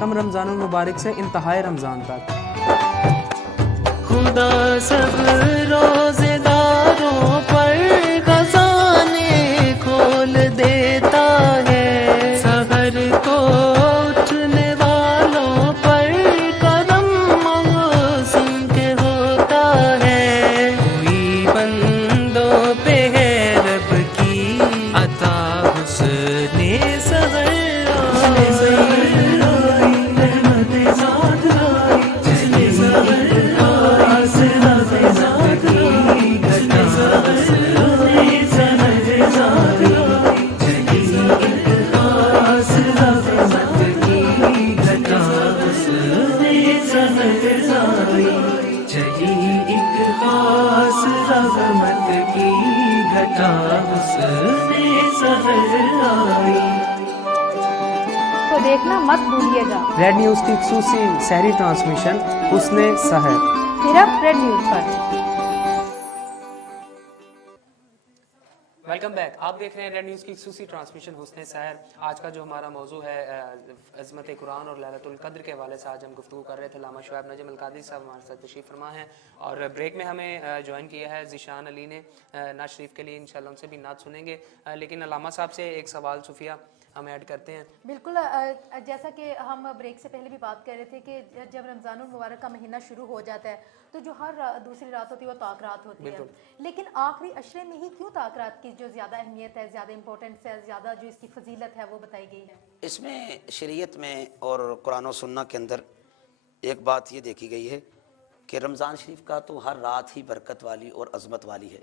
यकम रमज़ानुल मुबारक से इंतहाए रमज़ान तक। खुदा सब रोजेदारों पर खजाने खोल देता है, सहर को उठने वालों पर करम मौसम के होता है। कोई बंदों पे है रब की अता हुस्ने सहर तो देखना मत भूलिएगा रेड न्यूज़ की खुसूसी सहरी ट्रांसमिशन हुस्ने सहर सिर्फ रेड न्यूज़ पर। Welcome back. आप देख रहे हैं रेड न्यूज़ की खुसूसी ट्रांसमिशन हुस्ने सहर। आज का जो हमारा मौजू है अज़मत कुरान और लैलतुल क़द्र के हवाले से आज हम गुफ्तगू कर रहे थे। लामा शुएब नजम अल-क़ादरी साहब हमारे साथ तशरीफ़ फरमा है और ब्रेक में हमें ज्वाइन किया है ज़ीशान अली ने नात शरीफ के लिए। इंशाल्लाह उनसे भी नात सुनेंगे, लेकिन लामा साहब से एक सवाल सुफिया हम ऐड करते हैं। बिल्कुल, जैसा कि हम ब्रेक से पहले भी बात कर रहे थे कि जब रमज़ानुल मुबारक का महीना शुरू हो जाता है तो जो हर दूसरी रात होती है वो ताक रात होती है, लेकिन आखिरी अशरे में ही क्यों ताक रात की जो ज़्यादा अहमियत है, ज़्यादा इंपॉर्टेंस है, ज़्यादा जो इसकी फजीलत है वो बताई गई है? इसमें शरीयत में और कुरान और सुन्नत के अंदर एक बात ये देखी गई है कि रमज़ान शरीफ का तो हर रात ही बरकत वाली और अज़मत वाली है।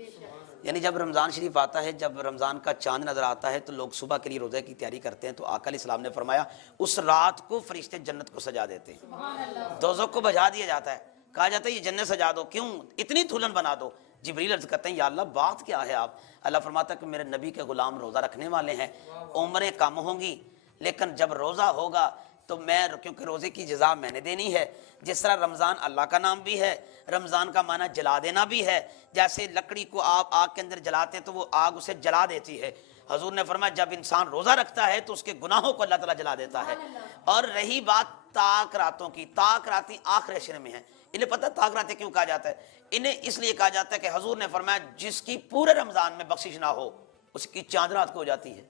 यानी जब रमज़ान शरीफ आता है, जब रमज़ान का चांद नज़र आता है तो लोग सुबह के लिए रोज़े की तैयारी करते हैं। तो आका अलैहिस्सलाम ने फरमाया उस रात को फरिश्ते जन्नत को सजा देते हैं, दोज़ख को बुझा दिया जाता है। कहा जाता है ये जन्नत सजा दो, क्यों इतनी दुल्हन बना दो। जिब्रील अर्ज़ करते हैं या अल्लाह बात क्या है आप? अल्लाह फरमाता है कि मेरे नबी के गुलाम रोज़ा रखने वाले हैं, उम्रें कम होंगी लेकिन जब रोज़ा होगा तो मैं, क्योंकि रोज़े की जज़ा मैंने देनी है। जिस तरह रमज़ान अल्लाह का नाम भी है, रमज़ान का माना जला देना भी है। जैसे लकड़ी को आप आग के अंदर जलाते हैं तो वो आग उसे जला देती है। हजूर ने फरमाया जब इंसान रोज़ा रखता है तो उसके गुनाहों को अल्लाह ताला जला देता है। और रही बात ताक रातों की, ताक रातें आखिरी अशरे में हैं। इन्हें पता ताक रातें क्यों कहा जाता है? इन्हें इसलिए कहा जाता है कि हजूर ने फरमाया जिसकी पूरे रमज़ान में बख्शिश ना हो उसकी चांद रात को हो जाती है।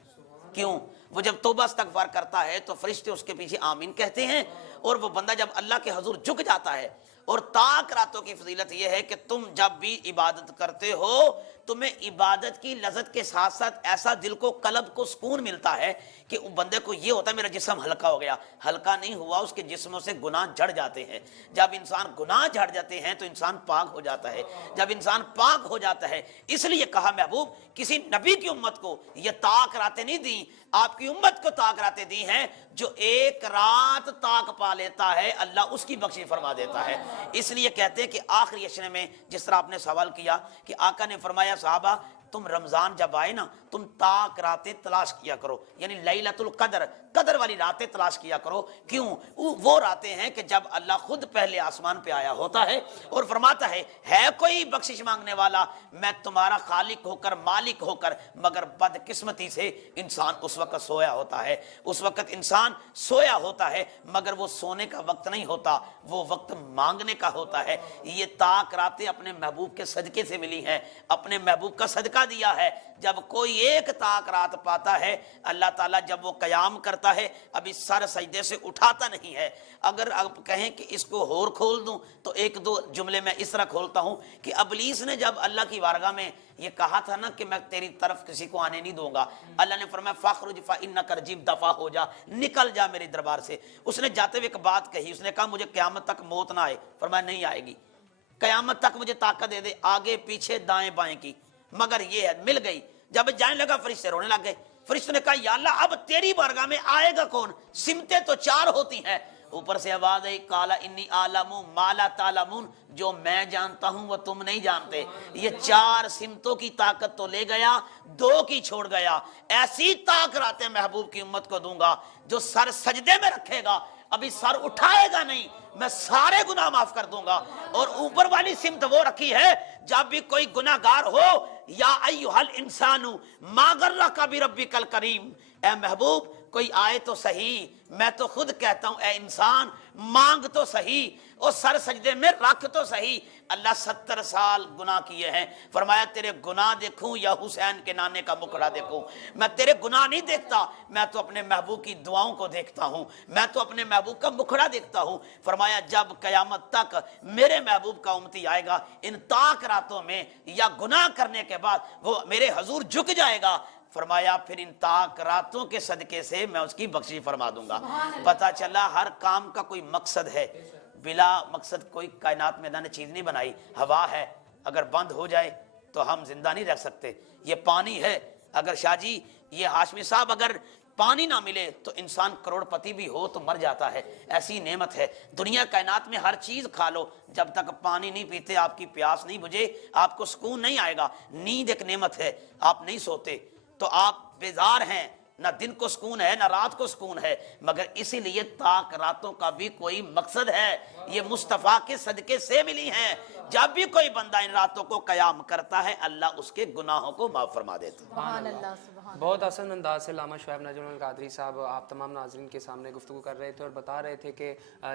क्यों? वो जब तौबा इस्तगफार करता है तो फरिश्ते उसके पीछे आमीन कहते हैं, और वो बंदा जब अल्लाह के हजूर झुक जाता है। और ताक रातों की फजीलत यह है कि तुम जब भी इबादत करते हो तुम्हें इबादत की लज़्ज़त के साथ साथ ऐसा दिल को, कल्ब को सुकून मिलता है कि बंदे को ये होता है मेरा जिस्म हल्का हो गया। हल्का नहीं हुआ, उसके जिस्मों से गुनाह झड़ जाते हैं। जब इंसान गुनाह झड़ जाते हैं तो इंसान पाक हो जाता है। जब इंसान पाक हो जाता है, इसलिए कहा महबूब किसी नबी की उम्मत को ये ताक रातें नहीं दी, आपकी उम्मत को ताक रातें दी हैं। जो एक रात ताक पा लेता है अल्लाह उसकी बख्शिश फरमा देता है। इसलिए कहते हैं कि आखिरी अशरे में, जिस तरह आपने सवाल किया कि आका ने फरमाया साहबा तुम रमजान जब आए ना तुम ताक रातें तलाश किया करो, यानी लैलतुल क़द्र, कदर वाली रातें तलाश किया करो। क्यों? वो रातें हैं कि जब अल्लाह खुद पहले आसमान पे आया होता है और फरमाता है कोई बख्शिश मांगने वाला, मैं तुम्हारा खालिक होकर, मालिक होकर, मगर बदकिस्मती से इंसान उस वक्त सोया होता है। उस वक्त इंसान सोया होता है, मगर वो सोने का वक्त नहीं होता, वो वक्त मांगने का होता है। ये ताक रातें अपने महबूब के सदके से मिली हैं, अपने महबूब का सदका दिया है। जब कोई एक ताक रात पाता है, अल्लाह ताला जब वो कयाम करता है अभी सर सजदे से उठाता नहीं है। अगर आप कहें कि इसको और खोल दूं तो एक दो जुमले में इस तरह खोलता हूं कि इब्लीस ने जब अल्लाह की बारगाह में ये कहा था ना कि मैं तेरी तरफ किसी को आने नहीं दूंगा, अल्लाह ने फरमाया फखरुज फइन्नका रजीम, दफा हो जा, निकल जा मेरे दरबार से। उसने जाते हुए एक बात कही, उसने कहा मुझे क़यामत तक मौत ना आए। फरमाया नहीं आएगी, क़यामत तक मुझे ताकत दे दे, आगे पीछे दाएं बाएं की, मगर ये है मिल गई। जब जाने लगा फरिश्ते रोने लग गए। फरिश्ते ने कहा या अल्लाह अब तेरी बारगाह में आएगा कौन? सिमतें तो चार होती हैं। ऊपर से आवाज आई काला इन्नी आलमू माला तालमून, जो मैं जानता हूं वो तुम नहीं जानते। ये चार सिमतों की ताकत तो ले गया, दो की छोड़ गया। ऐसी ताकत रातें महबूब की उम्मत को दूंगा जो सर सजदे में रखेगा, अभी सर उठाएगा नहीं, मैं सारे गुनाह माफ कर दूंगा। और ऊपर वाली सिमत वो रखी है जब भी कोई गुनाहगार हो, या अय्युहल इंसानु मा गर्रका बिरब्बिकल करीम, ए महबूब कोई आए तो सही, मैं तो खुद कहता हूं ए इंसान मांग तो सही और सर सजदे में रख तो सही। अल्लाह 70 साल गुनाह किए हैं, फरमाया तेरे गुनाह देखूं या हुसैन के नाने का मुखड़ा देखूं? मैं तेरे गुनाह नहीं देखता, मैं तो अपने महबूब की दुआओं को देखता हूं, मैं तो अपने महबूब का मुखड़ा देखता हूं। फरमाया जब कयामत तक मेरे महबूब का उम्मती आएगा इन ताक रातों में या गुनाह करने के बाद वो मेरे हजूर झुक जाएगा, फरमाया फिर इन ताक रातों के सदके से मैं उसकी बख्शिश फरमा दूंगा। पता चला हर काम का कोई मकसद है, बिला मकसद कोई कायनात में मैंने चीज नहीं बनाई। हवा है, अगर बंद हो जाए तो हम जिंदा नहीं रह सकते। ये पानी है, अगर शाहजी ये हाशमी साहब अगर पानी ना मिले तो इंसान करोड़पति भी हो तो मर जाता है, ऐसी नेमत है। दुनिया कायनात में हर चीज खा लो, जब तक पानी नहीं पीते आपकी प्यास नहीं बुझे आपको सुकून नहीं आएगा। नींद एक नेमत है, आप नहीं सोते तो आप बेजार हैं, ना दिन को सुकून है ना रात को सुकून है, मगर इसीलिए ताक रातों का भी कोई मकसद है, ये मुस्तफ़ा के सदके से मिली हैं। जब भी कोई बंदा इन रातों को कयाम करता है अल्लाह उसके गुनाहों को माफ फरमा देता है। सुभान अल्लाह, सुभान बहुत आसान अंदाज से लामा शुएब नजमुल कादरी साहब आप तमाम नाज़रीन के सामने गुफ्तगू कर रहे थे और बता रहे थे कि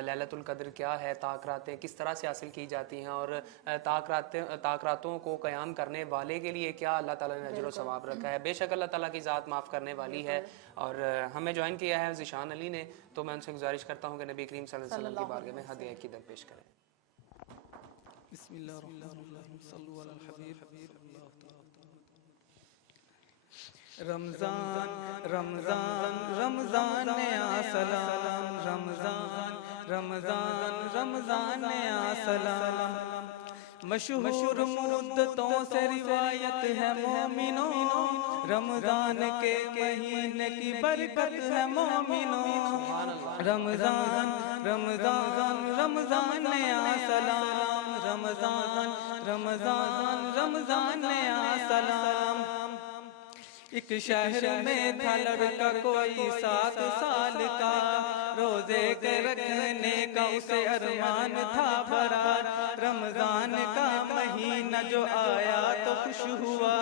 लैलतुल कद्र क्या है, ताक रातें किस तरह से हासिल की जाती हैं और ताक रातों को क़याम करने वाले के लिए क्या अल्लाह ताला ने अजर व सवाब रखा है। बेशक अल्लाह ताला की ज़ात माफ़ करने वाली है। और हमें ज्वाइन किया है ज़िशान अली ने, तो मैं उनसे गुजारिश करता हूँ कि नबी करीम सल्लल्लाहु अलैहि वसल्लम की बारगाह में हदिया की दर पेश करें। रमजान रमजान रमजान या सलाम, रमजान रमजान रमजान या सलाम। मशहूर मुद्दतों से रिवायत है मोमिनों, रमजान के महीने की बरकत है मोमिनों। रमजान रमजान रमजान या सलाम, रमजान रमजान रमजान या सलाम। एक शहर में था लड़का कोई 7 साल का, रोजे के रखने का उसे अरमान था भरा। रमजान का महीना जो आया तो खुश हुआ,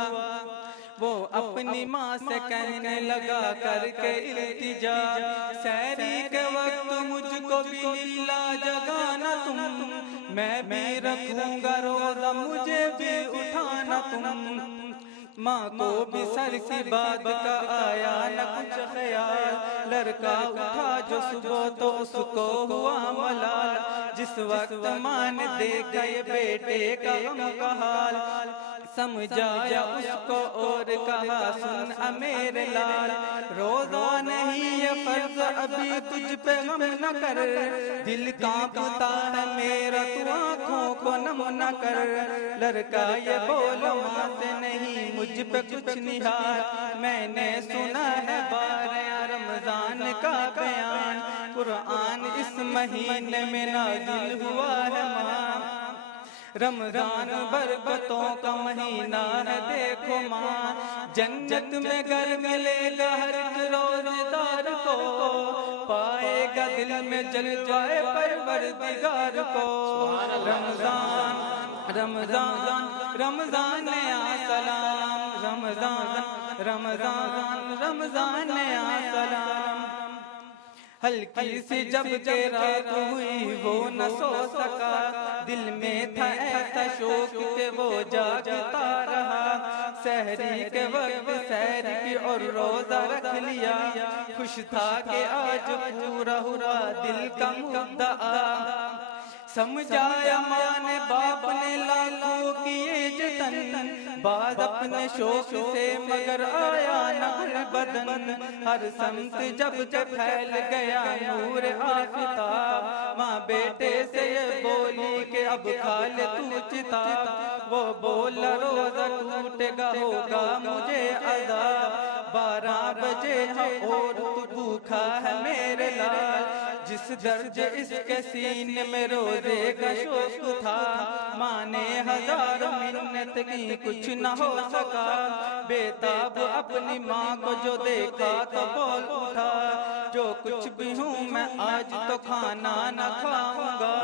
वो अपनी माँ से कहने लगा करके इल्तिजा, सहरी के वक्त मुझको भी लिल्ला जगाना तुम, मैं भी रखूंगा रोजा मुझे भी उठाना तुम। माँ को भी सर की बात का आया न कुछ ख्याल, लड़का उठा जो सुबह तो उसको हुआ मलाल। जिस वक्त माँ ने देखा ये बेटे का गम का हाल, समझाया उसको और कहा सुन मेरे लाल, रोजा नहीं ये फर्ज अभी तुझ पे गम न कर, दिल कांपता है मेरा तू आँखों को नम न कर। लड़का ये बोला माँ से नहीं मुझ पे कुछ निहार, मैंने सुना है बारह रमजान का बयान, कुरान इस महीने में नाज़िल हुआ है माँ। रमजान बरकतों का महीना है देखो माँ, जन्नत में घर मिलेगा हर रोजेदार को, पाएगा दिल में जलवाए परवरदिगार को। रमजान रमजान रमजान या सलाम, रमजान रमजान रमजान या सलाम। हल्की सी जब के रात हुई वो न सो सका, दिल में था ऐसा शौक के वो जागता रहा। सहरी के वक्त सहर की और रोजा रख लिया, खुश था कि आज पूरा हुआ दिल का मुद्दा। समझाया माँ ने बाप ने लाखों किए जतन, बाज अपने शौक से मगर आया न बदन। हर समत जब जब फैल गया नूर आफताब, माँ बेटे से ये बोली कि अब खा ले तू चिताब। वो बोला रोजा टूटेगा होगा मुझे अज़ाब, 12 बजे जो और तू भूखा है मेरे लाल। जिस दर्द इसके सीने में रोजे का शौक था, माँ ने हजारों मिन्नत की कुछ न हो सका। बेताब अपनी माँ को जो देखा तो बोल उठा, जो कुछ भी हूँ मैं आज तो खाना न खाऊंगा।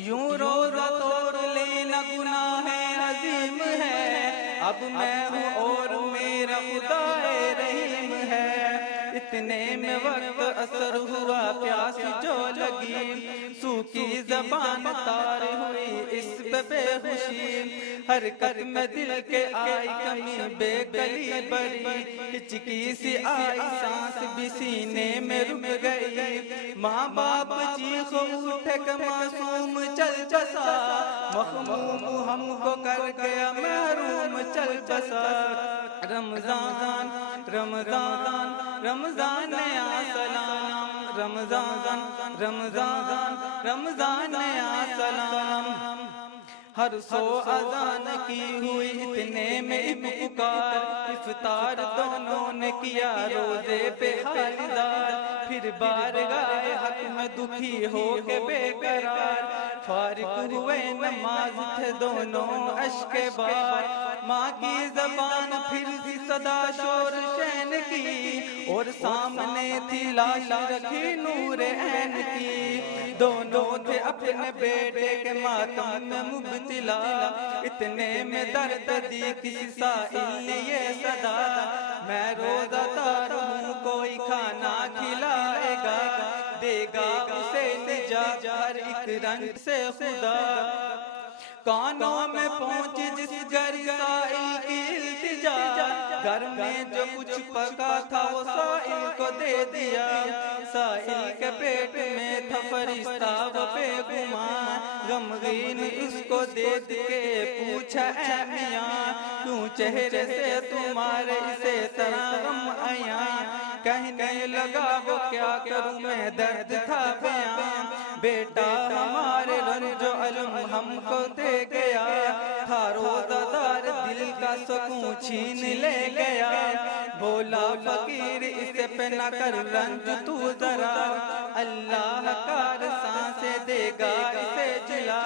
यूं रोजा तोड़ लेना गुनाह अजीम है, अब मैं हूँ और मेरा खुदा रहीम है। اتنے میں وقت اثر ہوا پیاس جو لگی سوکھی زبان تار ہوئی اس بے خوشی حرکت میں دل کے آئی کمی بے کلی بڑی ہچکی سی آئی سانس بھی سینے میں رک گئی ماں باپ چیخ اٹھے کہ معصوم چل بسا مخموم ہم کو کر گیا محروم چل بسا رمضان رمضان رمضان یا سلام رمضان رمضان رمضان یا سلام ہر سو اذان کی ہوئی اتنے میں پکار افطار دونوں نے کیا روزے پہ حالدار پھر بارگاہ حق میں دکھی ہو کے بے قرار فارغ ہوئے نماز تھے دونوں اشک بار ماں کی زبان پھر سی صدا شور شین کی اور سامنے تھی لاش رکھی نور عین کی دونوں تھے اپنے بیٹے کے ماتم میں مبتلا اتنے میں درد دی کسی سائل نے یہ صدا میں روزہ دار ہوں کوئی کھانا کھلائے گا دے گا اسے نجات ہر ایک رنگ سے خدا کانوں میں پہنچ جس گھر سائل کی التجا گھر میں جو کچھ پکا تھا وہ سائل کو دے دیا سائل کے پیٹ میں تھا فرشتہ وہ بے گمان غمگین اس کو دیکھ کے پوچھا اے میاں کیوں چہرے سے تمہارے اسے طرح غم آیا کہنے لگا وہ کیا کروں میں درد تھا بیان بیٹا ہمارے رنج و علم ہم کو دے گیا تھا روزہ دار دل کا سکون چھین لے گیا بولا فقیر اسے پہ نہ کر رنج تو ذرا اللہ کا سانسیں دے گا اسے جلا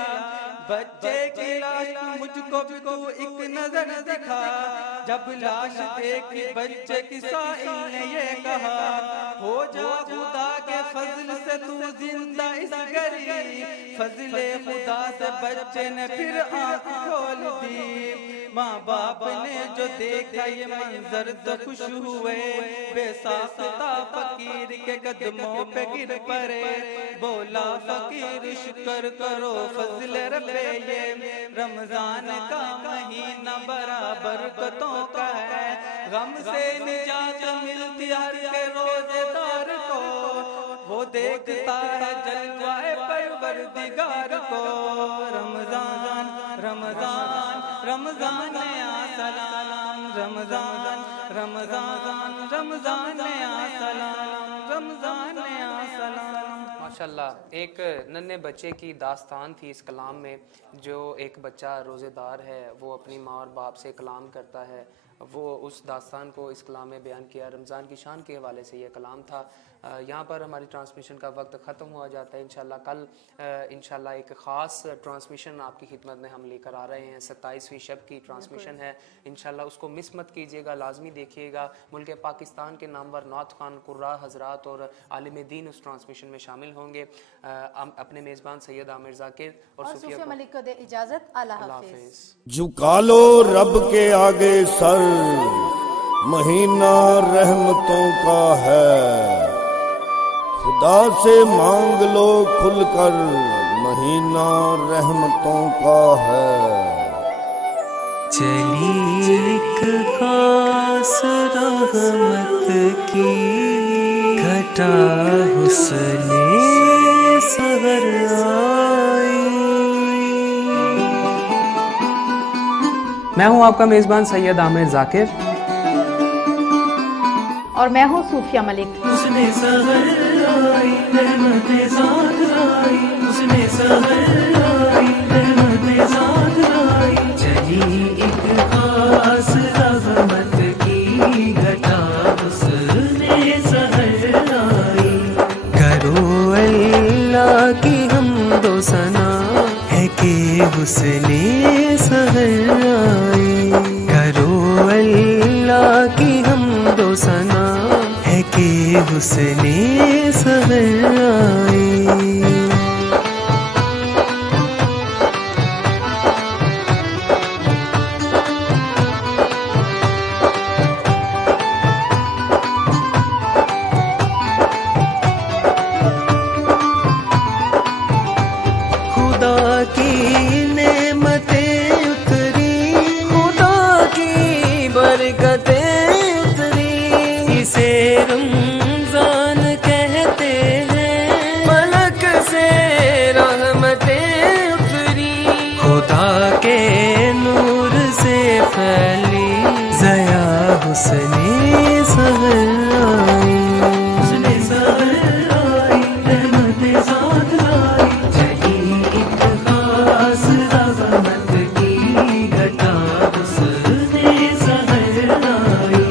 بچے کی لاش مجھ کو بھی تو ایک نظر دکھا جب لاش دیکھی بچے کی سائل نے یہ کہا ہو جا خدا کے فضل سے تو زندہ اس گھری فضل خدا سے بچے نے پھر آنکھ کھول دی ماں باپ نے جو دیکھا یہ منظر تو خوش ہوئے بے ساختہ فقیر کے قدموں پہ گر پڑے بولا فقیر شکر کرو فضل رب یہ رمضان کا مہینہ بڑا برکتوں کا ہے غم سے نجات ملتی ہر کے روزے دار کو وہ دیکھتا ہے جلوائے پروردگار کو رمضان رمضان رمضان یا سلام رمضان رمضان رمضان یا سلام رمضان یا سلام ماشاءاللہ ایک ننھے بچے کی داستان تھی اس کلام میں جو ایک بچہ روزے دار ہے وہ اپنی ماں اور باپ سے کلام کرتا ہے وہ اس داستان کو اس کلام میں بیان کیا رمضان کی شان کے حوالے سے یہ کلام تھا یہاں پر ہماری ٹرانسمیشن کا وقت ختم ہوا جاتا ہے انشاءاللہ کل انشاءاللہ ایک خاص ٹرانسمیشن آپ کی خدمت میں ہم لے کر آ رہے ہیں 27ویں شب کی ٹرانسمیشن ہے انشاءاللہ اس کو مس مت کیجیے گا لازمی دیکھیے گا ملک پاکستان کے نامور نعت خوان قراء حضرات اور عالم دین اس ٹرانسمیشن میں شامل ہوں گے اپنے میزبان سید عامر ذاکر اور صوفیہ ملک کو دے اجازت اللہ حافظ جھکا لو رب کے آگے سر مہینہ رحمتوں کا ہے خدا سے مانگ لو کھل کر مہینہ رحمتوں کا ہے چلی ایک خاص رحمت کی گھٹا حسن سحر آئی میں ہوں آپ کا میزبان سید عامر ذاکر اور میں ہوں صوفیہ ملک اس نے سحر آئی رحمت ذات آئی اس نے سحر آئی رحمت ذات آئی چلی ایک خاص رحمت کی گھٹا حسن سحر آئی کرو اللہ کی حمد و ثنا ہے کہ حسن سحر آئی کرو اللہ کی حمد و ثنا ہے کہ حسن سحر آئی फैली ज़या हुस्ने सहर आई हुस्ने सहर आई रहमतें साथ लाई जगी एक खास रहमत की घटा हुस्ने सहर आई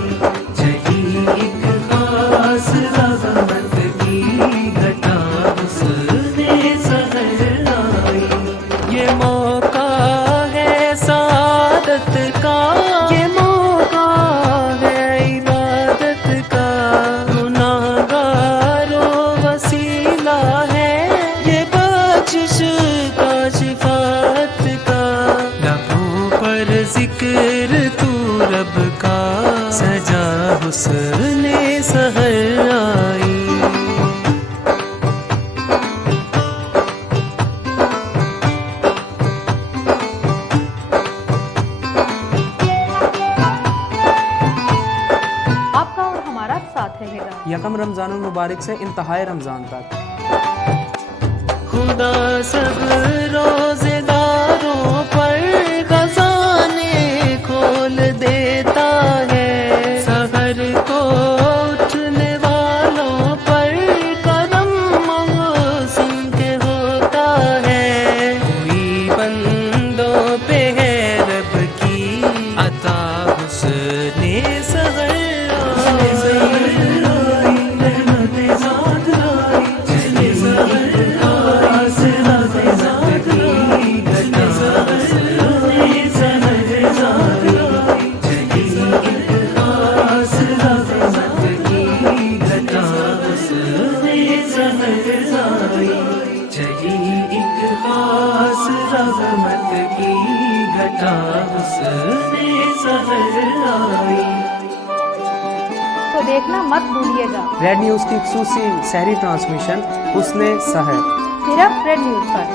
जगी एक खास रहमत की घटा हुस्ने सहर आई ये मौका है सादत का ये मौका है इबादत का गुनाहगारों वसीला है ये बख्शिश का शिफात का लबों पर जिक्र तू रब का सजा हुस्ने सहर आई आपका और हमारा साथ रहेगा। यकम रमज़ानुल मुबारक से इंतहाए रमज़ान तक खुदा सब रोजेदारों पर खजाने खोल देता है सहर को उठने वालों पर करम मौसम के होता है कोई बंदों पे है रब की अता हुस्ने सहर आई रहमतें साथ लाई चले सहर तो देखना मत भूलिएगा रेड न्यूज़ की खुसूसी सहरी ट्रांसमिशन हुस्ने सहर सिर्फ रेड न्यूज़ पर।